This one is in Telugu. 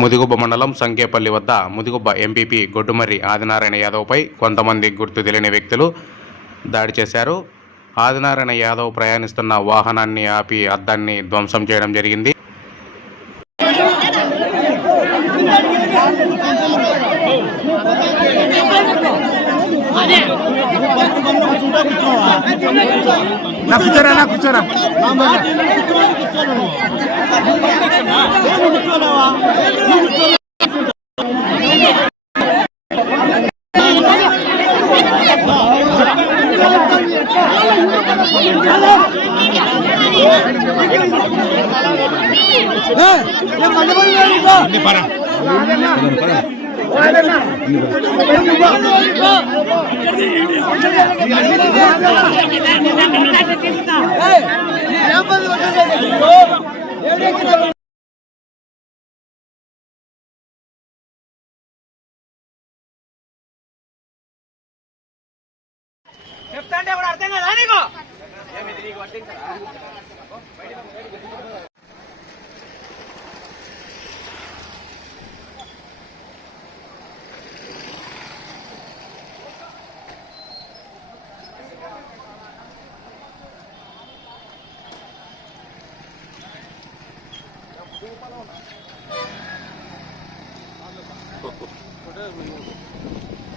ముదిగుబ్బ మండలం సంకేపల్లి వద్ద ముదిగుబ్బ ఎంపీపీ గొడ్డుమర్రి ఆదినారాయణ యాదవ్పై కొంతమంది గుర్తు తెలియని వ్యక్తులు దాడి చేశారు. ఆదినారాయణ యాదవ్ ప్రయాణిస్తున్న వాహనాన్ని ఆపి అద్దాన్ని ధ్వంసం చేయడం జరిగింది. నా కూర్చోరా నా కూర్చోరా. ini parah parah చెప్తాంటే ఎవడు అర్థం కదా నీకు Thank.